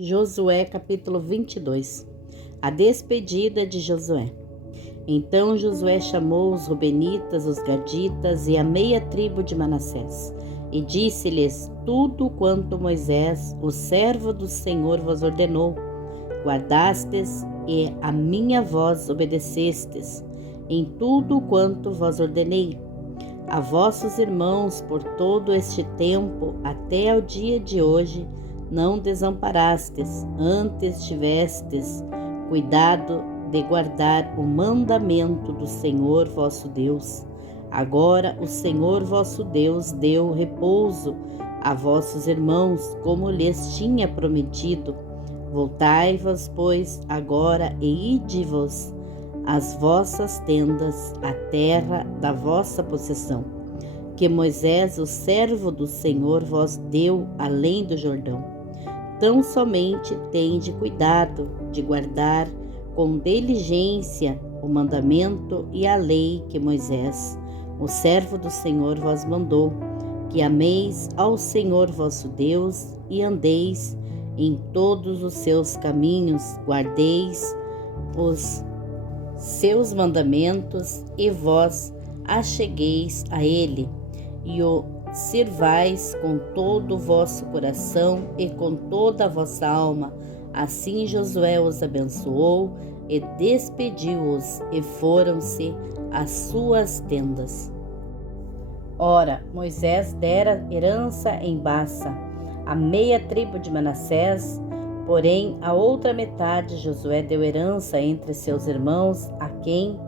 Josué capítulo 22. A despedida de Josué. Então Josué chamou os Rubenitas, os Gaditas e a meia tribo de Manassés, e disse-lhes tudo quanto Moisés, o servo do Senhor, vos ordenou. Guardastes e a minha voz obedecestes, em tudo quanto vos ordenei. A vossos irmãos por todo este tempo, até ao dia de hoje, não desamparastes, antes tivestes cuidado de guardar o mandamento do Senhor vosso Deus. Agora o Senhor vosso Deus deu repouso a vossos irmãos, como lhes tinha prometido. Voltai-vos, pois, agora e ide-vos às vossas tendas, à terra da vossa possessão, que Moisés, o servo do Senhor, vos deu além do Jordão. Tão somente tende cuidado de guardar com diligência o mandamento e a lei que Moisés, o servo do Senhor, vos mandou, que ameis ao Senhor vosso Deus e andeis em todos os seus caminhos, guardeis os seus mandamentos e vós achegueis a ele, e o sirvais com todo o vosso coração e com toda a vossa alma. Assim Josué os abençoou e despediu-os, e foram-se às suas tendas. Ora, Moisés dera herança em Baça, a meia tribo de Manassés, porém a outra metade Josué deu herança entre seus irmãos, a quem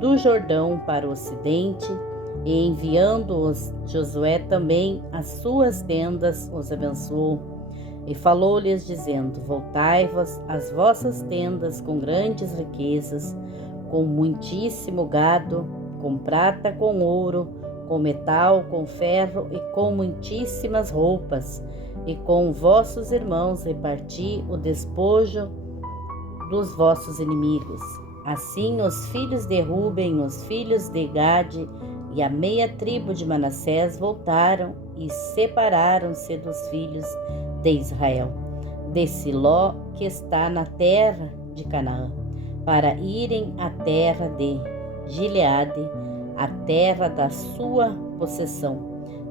do Jordão para o ocidente, e enviando-os Josué também às suas tendas, os abençoou. E falou-lhes dizendo: voltai-vos às vossas tendas com grandes riquezas, com muitíssimo gado, com prata, com ouro, com metal, com ferro e com muitíssimas roupas, e com vossos irmãos reparti o despojo dos vossos inimigos. Assim os filhos de Ruben, os filhos de Gade e a meia tribo de Manassés voltaram e separaram-se dos filhos de Israel, de Siló, que está na terra de Canaã, para irem à terra de Gileade, a terra da sua possessão,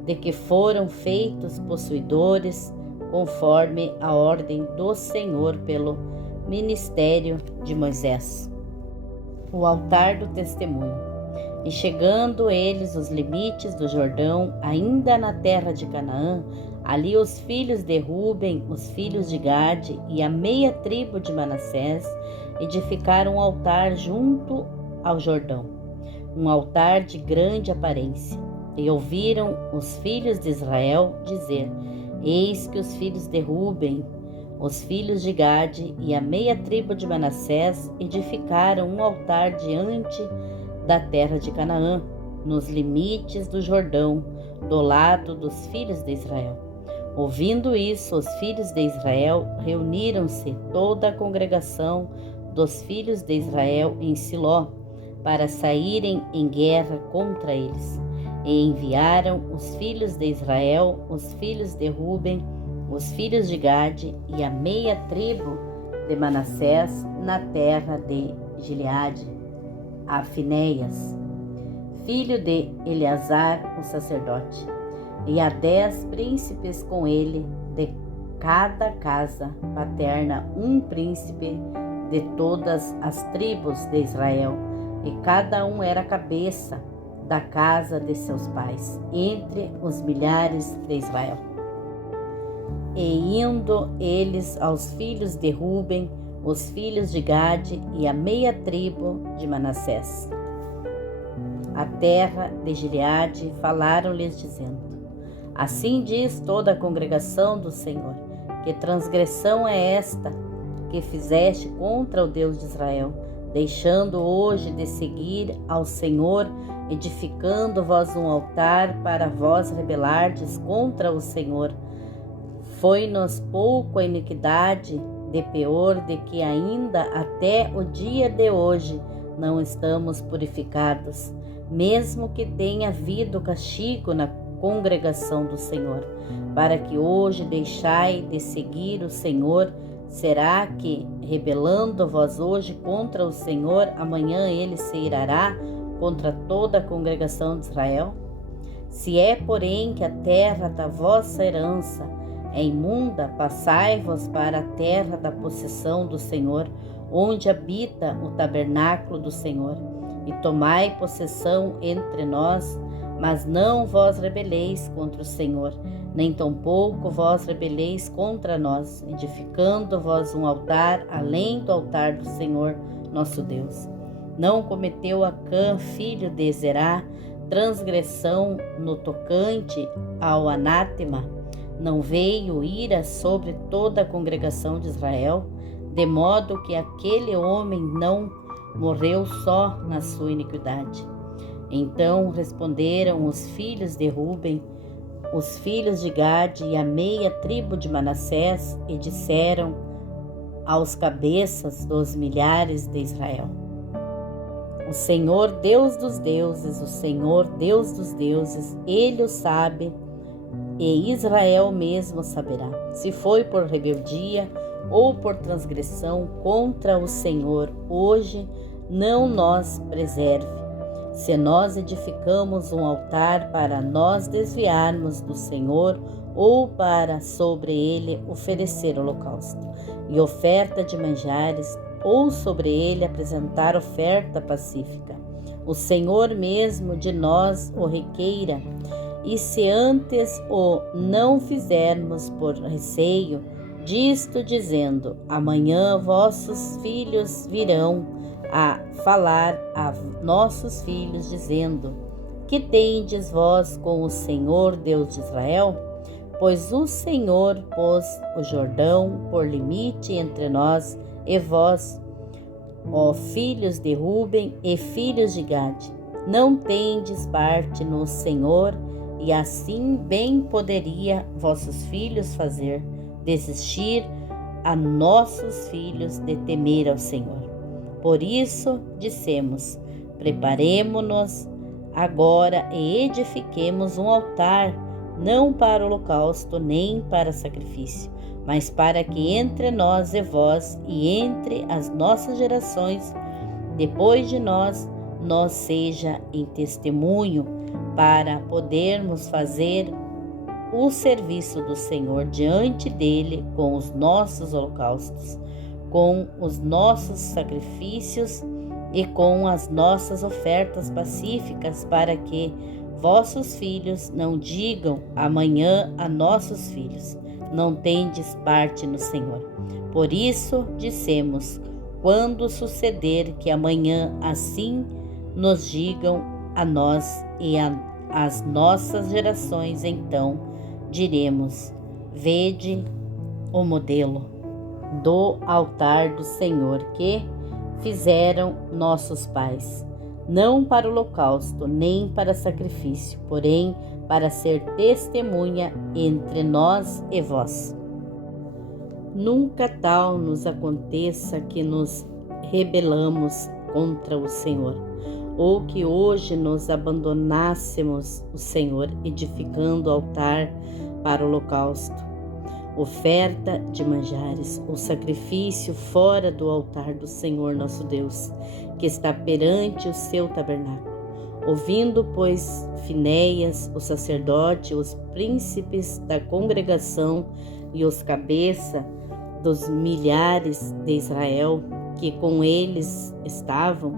de que foram feitos possuidores, conforme a ordem do Senhor pelo ministério de Moisés. O altar do testemunho. E chegando eles os limites do Jordão, ainda na terra de Canaã, ali os filhos de Ruben, os filhos de Gade e a meia tribo de Manassés edificaram um altar junto ao Jordão, um altar de grande aparência. E ouviram os filhos de Israel dizer: eis que os filhos de Ruben, os filhos de Gade e a meia tribo de Manassés edificaram um altar diante da terra de Canaã, nos limites do Jordão, do lado dos filhos de Israel. Ouvindo isso, os filhos de Israel reuniram-se, toda a congregação dos filhos de Israel em Siló, para saírem em guerra contra eles. E enviaram os filhos de Israel, os filhos de Ruben, os filhos de Gade e a meia tribo de Manassés na terra de Gileade, a Finéias, filho de Eleazar, o sacerdote, e a 10 príncipes com ele, de cada casa paterna um príncipe de todas as tribos de Israel, e cada um era cabeça da casa de seus pais, entre os milhares de Israel. E indo eles aos filhos de Ruben, os filhos de Gade e a meia tribo de Manassés, a terra de Gileade, falaram-lhes dizendo: assim diz toda a congregação do Senhor, que transgressão é esta que fizeste contra o Deus de Israel, deixando hoje de seguir ao Senhor, edificando vós um altar para vós rebelardes contra o Senhor. Foi-nos pouco a iniquidade de peor de que ainda até o dia de hoje não estamos purificados, mesmo que tenha havido castigo na congregação do Senhor, para que hoje deixai de seguir o Senhor, Será que, rebelando vós hoje contra o Senhor, amanhã ele se irará contra toda a congregação de Israel? Se é, porém, que a terra da vossa herança é imunda, passai-vos para a terra da possessão do Senhor, onde habita o tabernáculo do Senhor, e tomai possessão entre nós, mas não vós rebeleis contra o Senhor, nem tampouco vós rebeleis contra nós, edificando vós um altar além do altar do Senhor nosso Deus. Não cometeu Acã, filho de Zerá, transgressão no tocante ao anátema? Não veio ira sobre toda a congregação de Israel, de modo que aquele homem não morreu só na sua iniquidade? Então responderam os filhos de Ruben, os filhos de Gade e a meia tribo de Manassés, e disseram aos cabeças dos milhares de Israel: o Senhor Deus dos deuses, o Senhor Deus dos deuses, ele o sabe, e Israel mesmo saberá, se foi por rebeldia ou por transgressão contra o Senhor. Hoje não nos preserve, se nós edificamos um altar para nós desviarmos do Senhor, ou para sobre ele oferecer holocausto e oferta de manjares, ou sobre ele apresentar oferta pacífica. O Senhor mesmo de nós o requeira, e se antes o não fizermos por receio disto, dizendo: amanhã vossos filhos virão a falar a nossos filhos, dizendo: que tendes vós com o Senhor Deus de Israel? Pois o Senhor pôs o Jordão por limite entre nós e vós, ó filhos de Ruben e filhos de Gade. Não tendes parte no Senhor, e assim bem poderia vossos filhos fazer, desistir a nossos filhos de temer ao Senhor. Por isso dissemos: preparemo-nos agora e edifiquemos um altar, não para holocausto nem para sacrifício, mas para que entre nós e vós e entre as nossas gerações depois de nós seja em testemunho, para podermos fazer o serviço do Senhor diante dele com os nossos holocaustos, com os nossos sacrifícios e com as nossas ofertas pacíficas, para que vossos filhos não digam amanhã a nossos filhos: não tendes parte no Senhor. Por isso dissemos: quando suceder que amanhã assim nos digam a nós e às nossas gerações, então diremos: vede o modelo do altar do Senhor que fizeram nossos pais, não para holocausto nem para sacrifício, porém para ser testemunha entre nós e vós. Nunca tal nos aconteça que nos rebelamos contra o Senhor, ou que hoje nos abandonássemos o Senhor, edificando altar para o holocausto, oferta de manjares, o sacrifício fora do altar do Senhor nosso Deus, que está perante o seu tabernáculo. Ouvindo, pois, Finéias, o sacerdote, os príncipes da congregação e os cabeças dos milhares de Israel que com eles estavam,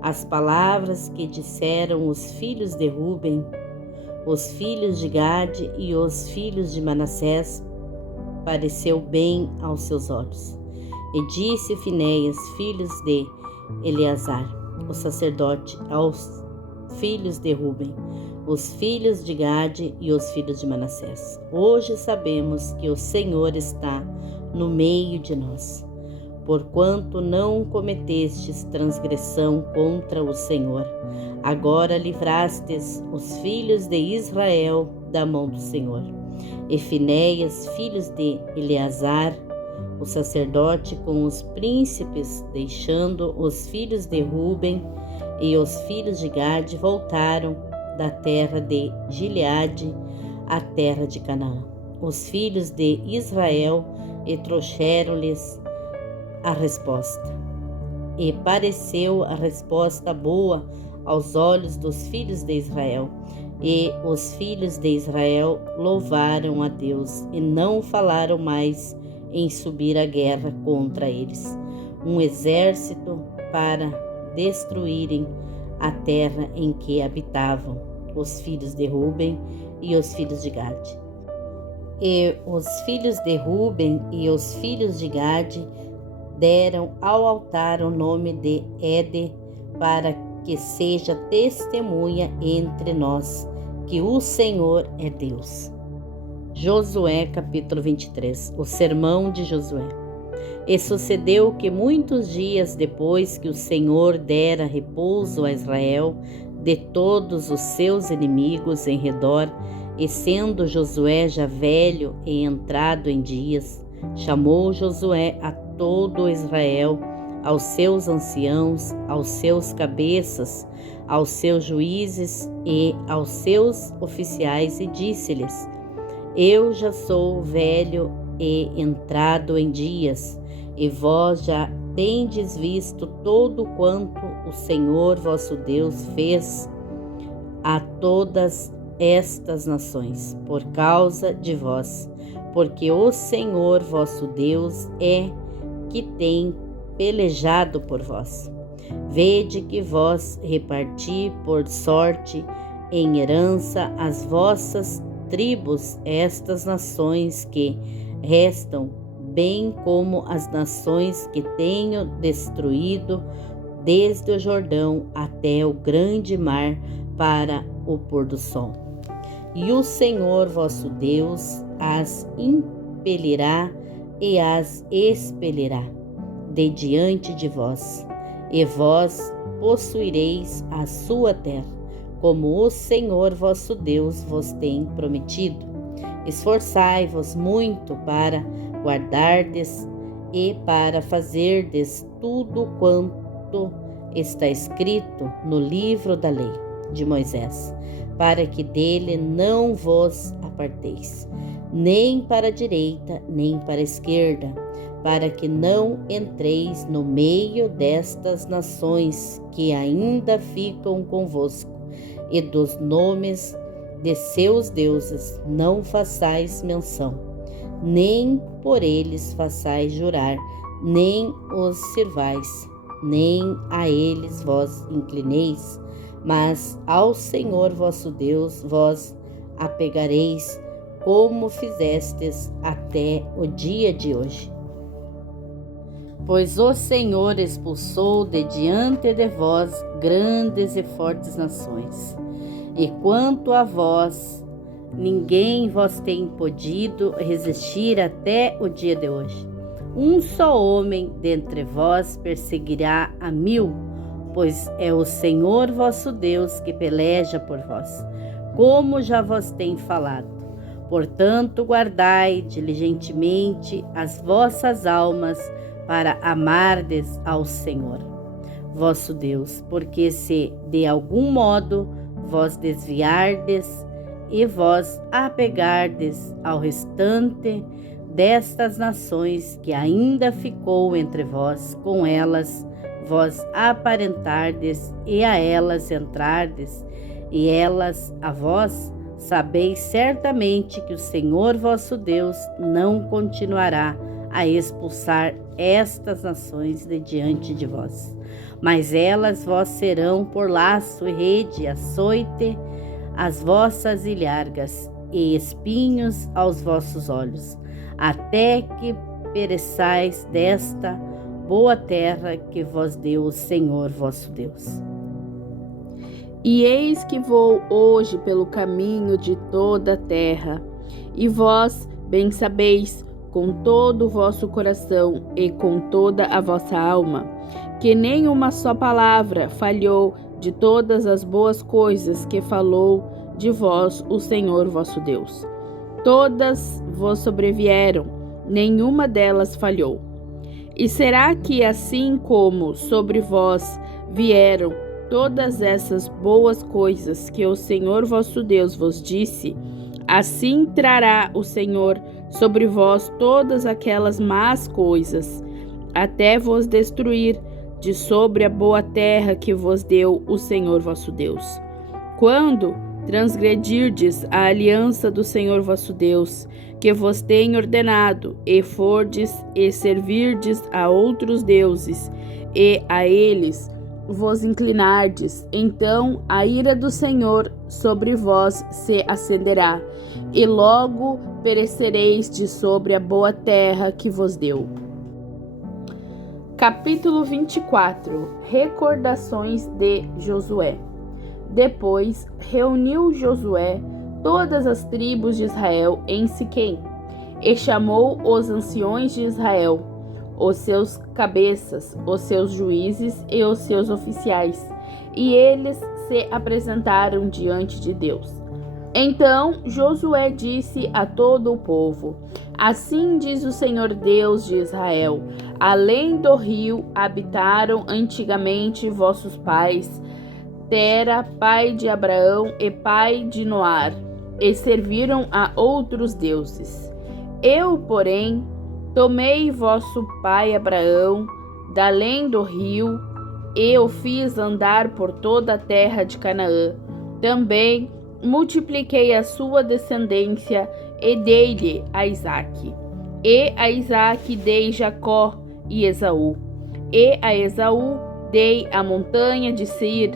as palavras que disseram os filhos de Ruben, os filhos de Gade e os filhos de Manassés, pareceu bem aos seus olhos. E disse Finéias, filhos de Eleazar, o sacerdote, aos filhos de Ruben, os filhos de Gade e os filhos de Manassés: hoje sabemos que o Senhor está no meio de nós, porquanto não cometestes transgressão contra o Senhor. Agora livrastes os filhos de Israel da mão do Senhor. E Finéias, filhos de Eleazar, o sacerdote, com os príncipes, deixando os filhos de Ruben e os filhos de Gade, voltaram da terra de Gileade à terra de Canaã. Os filhos de Israel e trouxeram-lhes a resposta. E pareceu a resposta boa aos olhos dos filhos de Israel. E os filhos de Israel louvaram a Deus e não falaram mais em subir à guerra contra eles, um exército para destruírem a terra em que habitavam os filhos de Ruben e os filhos de Gade. E os filhos de Ruben e os filhos de Gade deram ao altar o nome de Ede, para que seja testemunha entre nós que o Senhor é Deus. Josué capítulo 23. O sermão de Josué. E sucedeu que muitos dias depois que o Senhor dera repouso a Israel de todos os seus inimigos em redor, e sendo Josué já velho e entrado em dias, chamou Josué a todo Israel, aos seus anciãos, aos seus cabeças, aos seus juízes e aos seus oficiais, e disse-lhes: Eu já sou velho e entrado em dias, e vós já tendes visto todo quanto o Senhor vosso Deus fez a todas estas nações, por causa de vós, porque o Senhor vosso Deus é que tem pelejado por vós. Vede que vós reparti por sorte em herança as vossas tribos estas nações que restam, bem como as nações que tenho destruído desde o Jordão até o grande mar para o pôr do sol. E o Senhor vosso Deus as impelirá e as expelirá de diante de vós, e vós possuireis a sua terra, como o Senhor vosso Deus vos tem prometido. Esforçai-vos muito para guardardes e para fazerdes tudo quanto está escrito no livro da lei de Moisés, para que dele não vos aparteis, nem para a direita, nem para a esquerda, para que não entreis no meio destas nações que ainda ficam convosco, e dos nomes de seus deuses não façais menção, nem por eles façais jurar, nem os sirvais, nem a eles vos inclineis, mas ao Senhor vosso Deus vos apegareis, como fizestes até o dia de hoje. Pois o Senhor expulsou de diante de vós grandes e fortes nações, e quanto a vós, ninguém vos tem podido resistir até o dia de hoje. Um só homem dentre vós perseguirá a 1000, pois é o Senhor vosso Deus que peleja por vós, como já vos tem falado. Portanto, guardai diligentemente as vossas almas para amardes ao Senhor vosso Deus, porque se de algum modo vos desviardes e vos apegardes ao restante destas nações que ainda ficou entre vós, com elas vós aparentardes e a elas entrardes, e elas a vós, sabeis certamente que o Senhor vosso Deus não continuará a expulsar estas nações de diante de vós, mas elas vós serão por laço e rede, açoite, as vossas ilhargas e espinhos aos vossos olhos, até que pereçais desta boa terra que vos deu o Senhor vosso Deus. E eis que vou hoje pelo caminho de toda a terra, e vós bem sabeis, com todo o vosso coração e com toda a vossa alma, que nem uma só palavra falhou de todas as boas coisas que falou de vós o Senhor vosso Deus. Todas vos sobrevieram, nenhuma delas falhou. E será que assim como sobre vós vieram todas essas boas coisas que o Senhor vosso Deus vos disse, assim trará o Senhor sobre vós todas aquelas más coisas, até vos destruir de sobre a boa terra que vos deu o Senhor vosso Deus. Quando transgredirdes a aliança do Senhor vosso Deus, que vos tem ordenado, e fordes e servirdes a outros deuses, e a eles vos inclinardes, então a ira do Senhor sobre vós se acenderá, e logo perecereis de sobre a boa terra que vos deu. Capítulo 24. Recordações de Josué. Depois reuniu Josué todas as tribos de Israel em Siquém, e chamou os anciões de Israel, os seus cabeças, os seus juízes e os seus oficiais, e eles se apresentaram diante de Deus. Então Josué disse a todo o povo: Assim diz o Senhor Deus de Israel: além do rio habitaram antigamente vossos pais, Tera, pai de Abraão e pai de Noar, e serviram a outros deuses. Eu, porém, tomei vosso pai Abraão da além do rio, e o fiz andar por toda a terra de Canaã. Também multipliquei a sua descendência e dei-lhe a Isaque. E a Isaque dei Jacó e Esaú. E a Esaú dei a montanha de Seir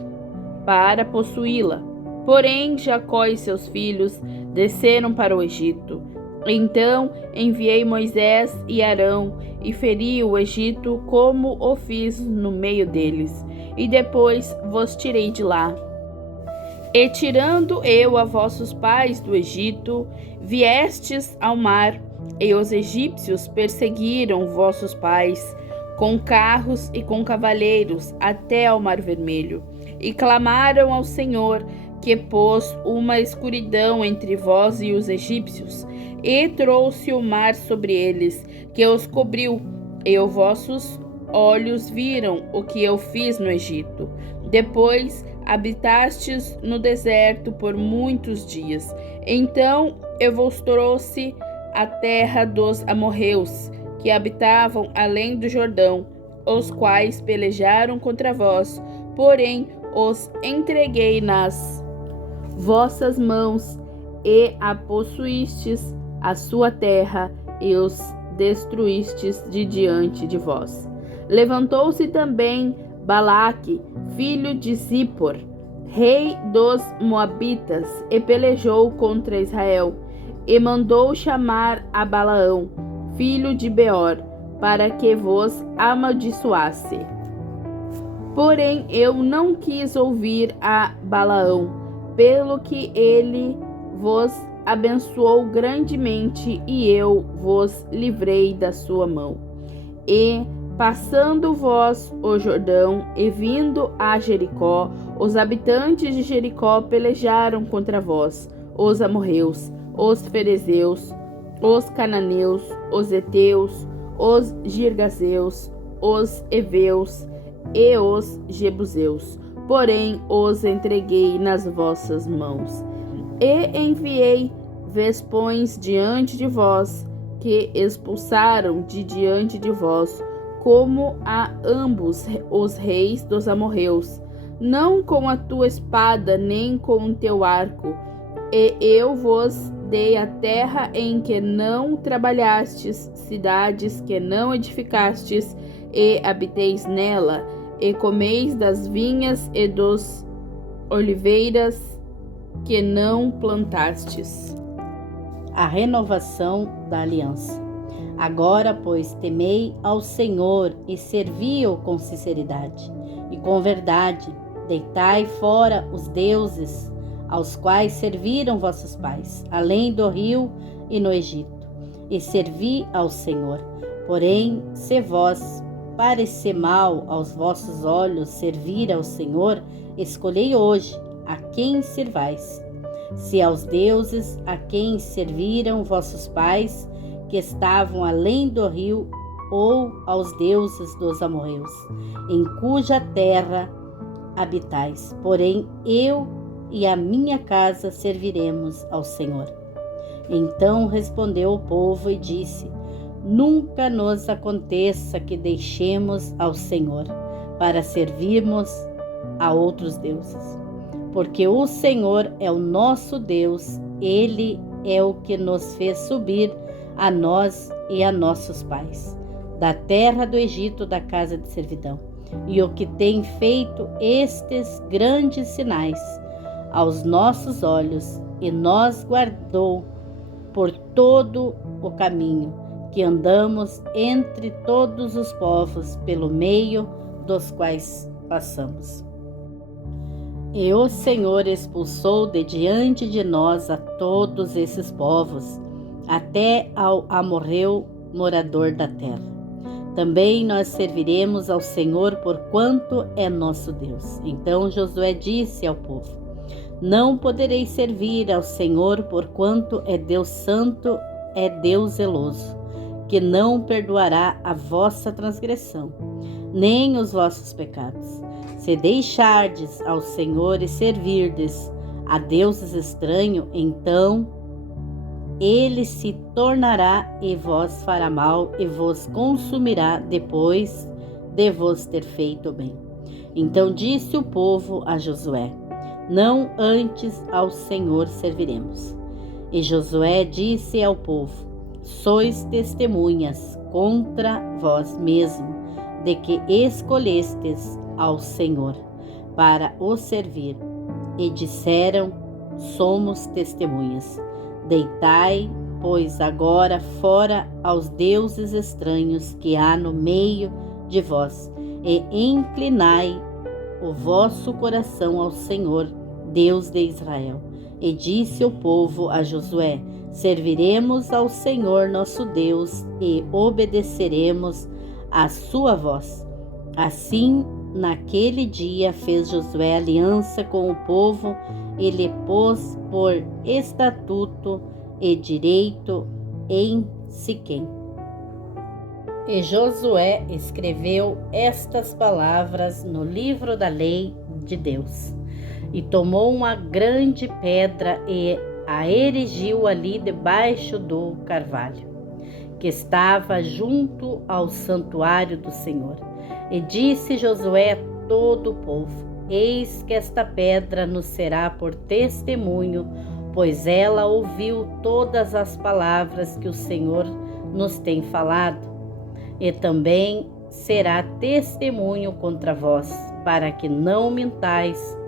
para possuí-la. Porém, Jacó e seus filhos desceram para o Egito. Então enviei Moisés e Arão e feri o Egito como o fiz no meio deles. E depois vos tirei de lá. E tirando eu a vossos pais do Egito, viestes ao mar, e os egípcios perseguiram vossos pais com carros e com cavaleiros até ao Mar Vermelho, e clamaram ao Senhor, que pôs uma escuridão entre vós e os egípcios, e trouxe o mar sobre eles, que os cobriu, e os vossos olhos viram o que eu fiz no Egito. Depois habitastes no deserto por muitos dias. Então eu vos trouxe a terra dos amorreus, que habitavam além do Jordão, os quais pelejaram contra vós, porém os entreguei nas vossas mãos, e a possuístes a sua terra, e os destruístes de diante de vós. Levantou-se também Balaque, filho de Zippor, rei dos Moabitas, e pelejou contra Israel, e mandou chamar a Balaão, filho de Beor, para que vos amaldiçoasse. Porém eu não quis ouvir a Balaão, pelo que ele vos abençoou grandemente, e eu vos livrei da sua mão. E passando vós o Jordão e vindo a Jericó, os habitantes de Jericó pelejaram contra vós, os amorreus, os ferezeus, os cananeus, os heteus, os girgazeus, os heveus e os jebuseus. Porém os entreguei nas vossas mãos. E enviei vespões diante de vós, que expulsaram de diante de vós, como a ambos os reis dos amorreus, não com a tua espada, nem com o teu arco. E eu vos dei a terra em que não trabalhastes, cidades que não edificastes, e habiteis nela, e comeis das vinhas e dos oliveiras que não plantastes. A renovação da aliança. Agora, pois, temei ao Senhor e servi-o com sinceridade e com verdade. Deitai fora os deuses aos quais serviram vossos pais, além do rio e no Egito, e servi ao Senhor. Porém, se vós parecer mal aos vossos olhos servir ao Senhor, escolhei hoje a quem servais. Se aos deuses a quem serviram vossos pais, que estavam além do rio, ou aos deuses dos amorreus, em cuja terra habitais. Porém, eu e a minha casa serviremos ao Senhor. Então respondeu o povo e disse: Nunca nos aconteça que deixemos ao Senhor para servirmos a outros deuses, porque o Senhor é o nosso Deus, Ele é o que nos fez subir a nós e a nossos pais, da terra do Egito, da casa de servidão, e o que tem feito estes grandes sinais aos nossos olhos, e nos guardou por todo o caminho que andamos entre todos os povos pelo meio dos quais passamos. E o Senhor expulsou de diante de nós a todos esses povos, até ao amorreu morador da terra. Também nós serviremos ao Senhor porquanto é nosso Deus. Então Josué disse ao povo: Não podereis servir ao Senhor porquanto é Deus santo, é Deus zeloso, que não perdoará a vossa transgressão, nem os vossos pecados. Se deixardes ao Senhor e servirdes a deuses estranhos, então Ele se tornará e vos fará mal e vos consumirá depois de vos ter feito bem. Então disse o povo a Josué: Não antes ao Senhor serviremos. E Josué disse ao povo: Sois testemunhas contra vós mesmo de que escolhestes ao Senhor para o servir. E disseram: Somos testemunhas. Deitai, pois, agora fora aos deuses estranhos que há no meio de vós, e inclinai o vosso coração ao Senhor, Deus de Israel. E disse o povo a Josué: Serviremos ao Senhor nosso Deus e obedeceremos à sua voz. Assim, naquele dia fez Josué aliança com o povo e lhe pôs por estatuto e direito em Siquém. E Josué escreveu estas palavras no livro da lei de Deus, e tomou uma grande pedra e a erigiu ali debaixo do carvalho, que estava junto ao santuário do Senhor. E disse Josué a todo o povo: Eis que esta pedra nos será por testemunho, pois ela ouviu todas as palavras que o Senhor nos tem falado. E também será testemunho contra vós, para que não mintais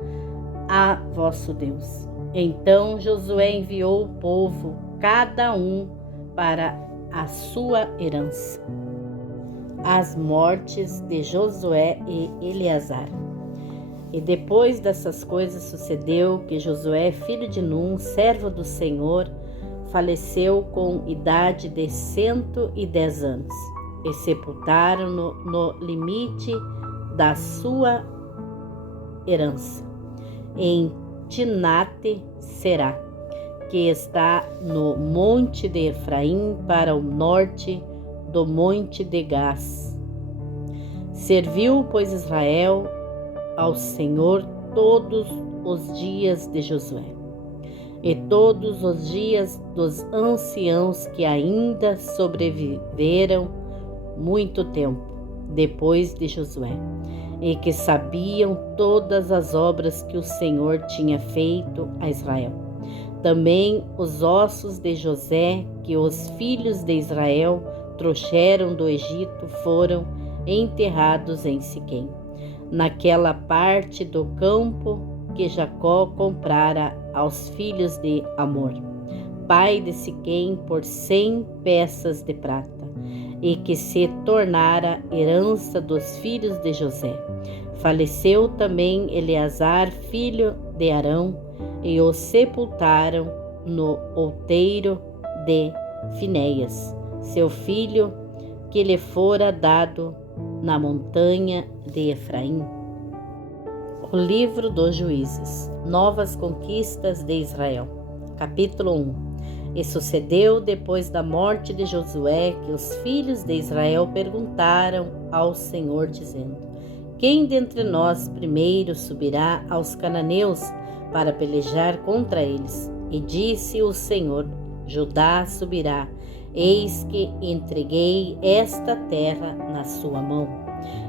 a vosso Deus. Então Josué enviou o povo, cada um para a sua herança. As mortes de Josué e Eleazar. E depois dessas coisas sucedeu que Josué, filho de Num, servo do Senhor, faleceu com idade de 110 anos, e sepultaram-no no limite da sua herança, em Timnate-Será, que está no monte de Efraim, para o norte do monte de Gás. Serviu, pois, Israel ao Senhor todos os dias de Josué, e todos os dias dos anciãos que ainda sobreviveram muito tempo depois de Josué, e que sabiam todas as obras que o Senhor tinha feito a Israel. Também os ossos de José, que os filhos de Israel trouxeram do Egito, foram enterrados em Siquém, naquela parte do campo que Jacó comprara aos filhos de Amor, pai de Siquém, por 100 peças de prata, e que se tornara herança dos filhos de José. Faleceu também Eleazar, filho de Arão, e o sepultaram no outeiro de Finéias, seu filho, que lhe fora dado na montanha de Efraim. O livro dos Juízes. Novas conquistas de Israel. Capítulo 1. E sucedeu depois da morte de Josué que os filhos de Israel perguntaram ao Senhor, dizendo: Quem dentre nós primeiro subirá aos cananeus para pelejar contra eles? E disse o Senhor: Judá subirá. Eis que entreguei esta terra na sua mão.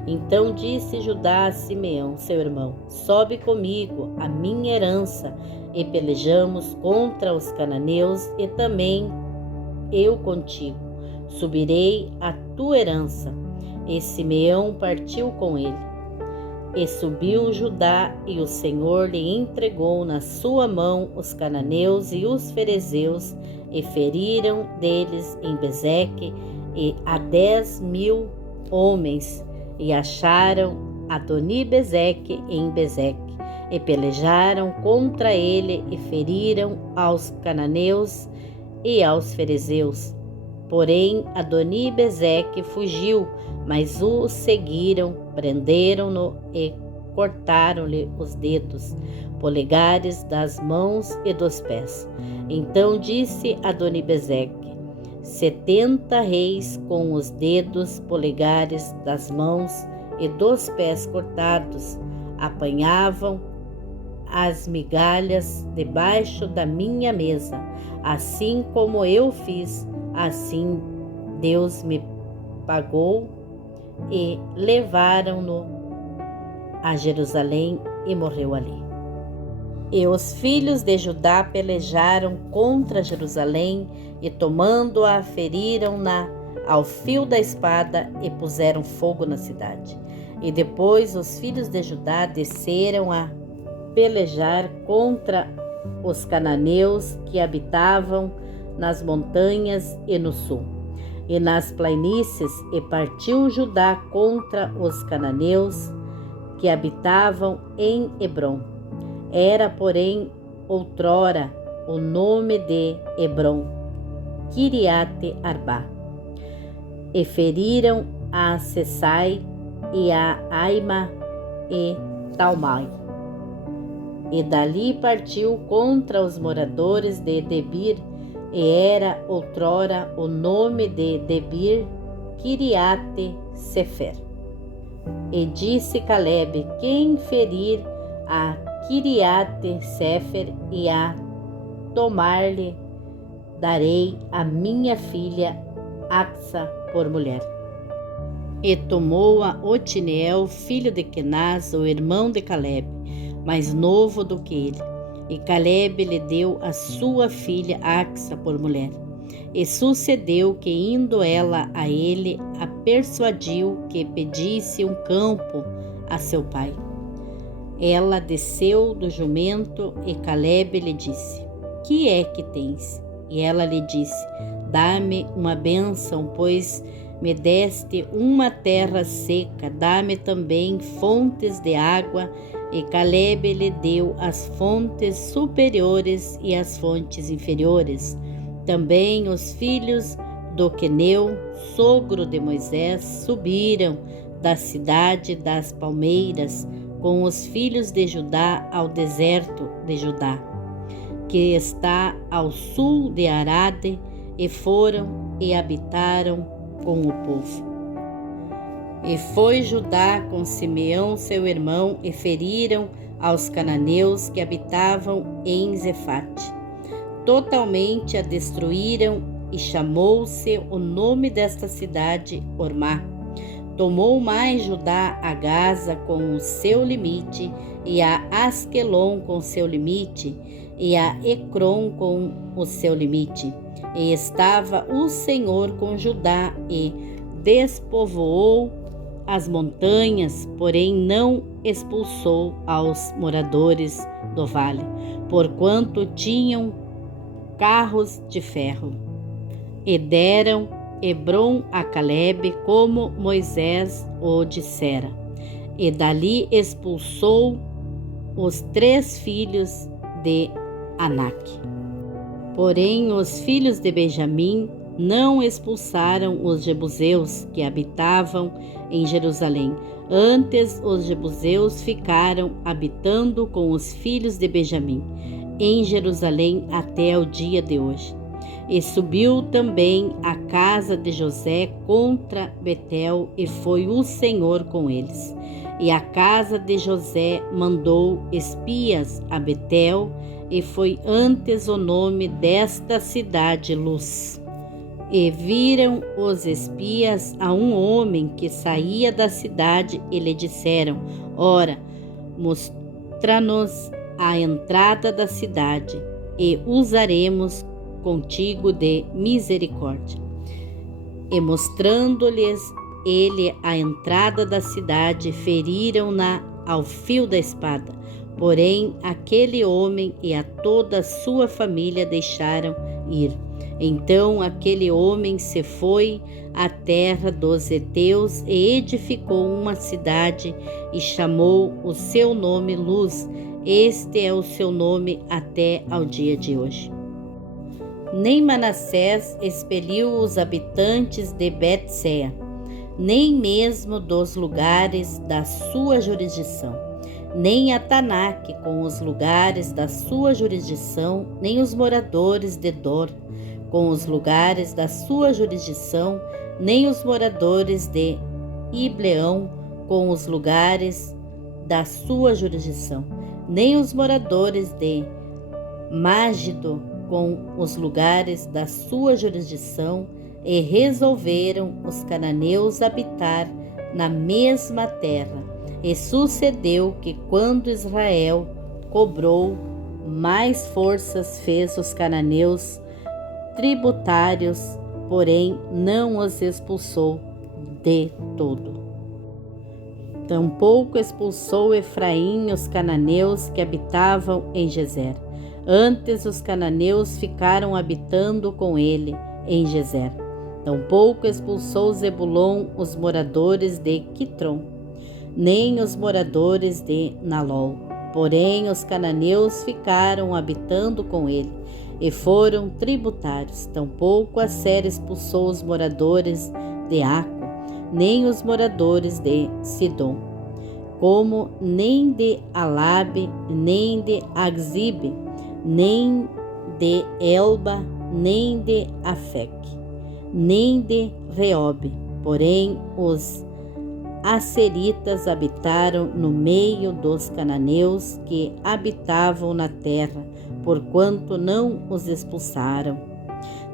Então disse Judá a Simeão, seu irmão: sobe comigo a minha herança, e pelejamos contra os cananeus, e também eu contigo. Subirei a tua herança. E Simeão partiu com ele. E subiu Judá, e o Senhor lhe entregou na sua mão os cananeus e os ferezeus, e feriram deles em Bezeque e a 10.000 homens, e acharam Adoni-Bezeque em Bezeque, e pelejaram contra ele, e feriram aos cananeus e aos ferezeus. Porém, Adoni-Bezeque fugiu, mas o seguiram, prenderam-no e cortaram-lhe os dedos, polegares das mãos e dos pés. Então disse Adoni-Bezeque: 70 reis com os dedos, polegares das mãos e dos pés cortados apanhavam as migalhas debaixo da minha mesa. Assim como eu fiz, assim Deus me pagou, e levaram-no a Jerusalém e morreu ali. E os filhos de Judá pelejaram contra Jerusalém e, tomando-a, feriram-na ao fio da espada e puseram fogo na cidade. E depois os filhos de Judá desceram a pelejar contra os cananeus que habitavam nas montanhas e no sul, e nas planícies, e partiu Judá contra os cananeus que habitavam em Hebrom. Era, porém, outrora o nome de Hebrom, Kiriate Arbá. E feriram a Sesai e a Aima e Talmai. E dali partiu contra os moradores de Debir, e era outrora o nome de Debir, Kiriate Sefer. E disse Calebe: quem ferir a Kiriate Sefer e a tomar-lhe, darei a minha filha Axa por mulher. E tomou-a Otiniel, filho de Kenaz, o irmão de Calebe, mais novo do que ele. E Calebe lhe deu a sua filha Axa por mulher. E sucedeu que, indo ela a ele, a persuadiu que pedisse um campo a seu pai. Ela desceu do jumento, e Calebe lhe disse: que é que tens? E ela lhe disse: dá-me uma bênção, pois me deste uma terra seca, dá-me também fontes de água. E Calebe lhe deu as fontes superiores e as fontes inferiores. Também os filhos do Queneu, sogro de Moisés, subiram da cidade das palmeiras com os filhos de Judá ao deserto de Judá, que está ao sul de Arade, e foram e habitaram com o povo. E foi Judá com Simeão seu irmão, e feriram aos cananeus que habitavam em Zefate. Totalmente a destruíram, e chamou-se o nome desta cidade Ormá. Tomou mais Judá a Gaza com o seu limite, e a Asquelon com o seu limite, e a Ecrom com o seu limite. E estava o Senhor com Judá, e despovoou as montanhas, porém não expulsou aos moradores do vale, porquanto tinham carros de ferro. E deram Hebrom a Calebe, como Moisés o dissera. E dali expulsou os 3 filhos de Anak. Porém, os filhos de Benjamim não expulsaram os jebuseus que habitavam em Jerusalém. Antes, os jebuseus ficaram habitando com os filhos de Benjamim em Jerusalém até o dia de hoje. E subiu também a casa de José contra Betel, e foi o Senhor com eles. E a casa de José mandou espias a Betel, e foi antes o nome desta cidade Luz. E viram os espias a um homem que saía da cidade, e lhe disseram: Ora, mostra-nos a entrada da cidade, e usaremos contigo de misericórdia. E mostrando-lhes ele a entrada da cidade, feriram-na ao fio da espada. Porém, aquele homem e a toda a sua família deixaram ir. Então aquele homem se foi à terra dos heteus e edificou uma cidade e chamou o seu nome Luz. Este é o seu nome até ao dia de hoje. Nem Manassés expeliu os habitantes de Bet-sean, nem mesmo dos lugares da sua jurisdição, nem a Taanaque com os lugares da sua jurisdição, nem os moradores de Dor com os lugares da sua jurisdição, nem os moradores de Ibleão com os lugares da sua jurisdição, nem os moradores de Mágido com os lugares da sua jurisdição, e resolveram os cananeus habitar na mesma terra. E sucedeu que, quando Israel cobrou mais forças, fez os cananeus tributários, porém não os expulsou de todo. Tampouco expulsou Efraim os cananeus que habitavam em Gezer. Antes os cananeus ficaram habitando com ele em Gezer. Tampouco expulsou Zebulon os moradores de Quitron, nem os moradores de Nalol. Porém os cananeus ficaram habitando com ele e foram tributários. Tampouco Asser expulsou os moradores de Aco, nem os moradores de Sidom, como nem de Alabe, nem de Agzibe, nem de Elba, nem de Afeque, nem de Reobe. Porém os asseritas habitaram no meio dos cananeus que habitavam na terra, porquanto não os expulsaram.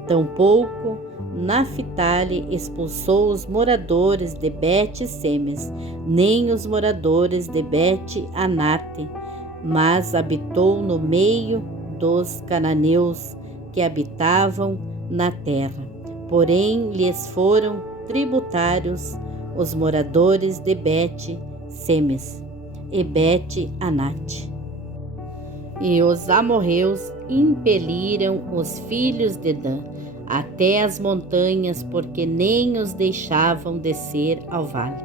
Tampouco Naphtali expulsou os moradores de Bet-semes, nem os moradores de Bet-anate, mas habitou no meio dos cananeus que habitavam na terra. Porém lhes foram tributários os moradores de Bet-semes e Bet-anate. E os amorreus impeliram os filhos de Dan até as montanhas, porque nem os deixavam descer ao vale.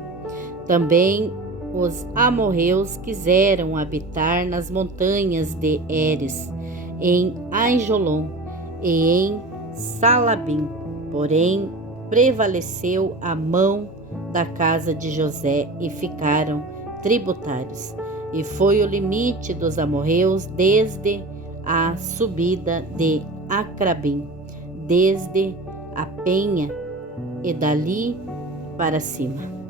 Também os amorreus quiseram habitar nas montanhas de Eres, em Aijolon e em Salabim, porém prevaleceu a mão da casa de José e ficaram tributários. E foi o limite dos amorreus desde a subida de Acrabim, desde a penha e dali para cima.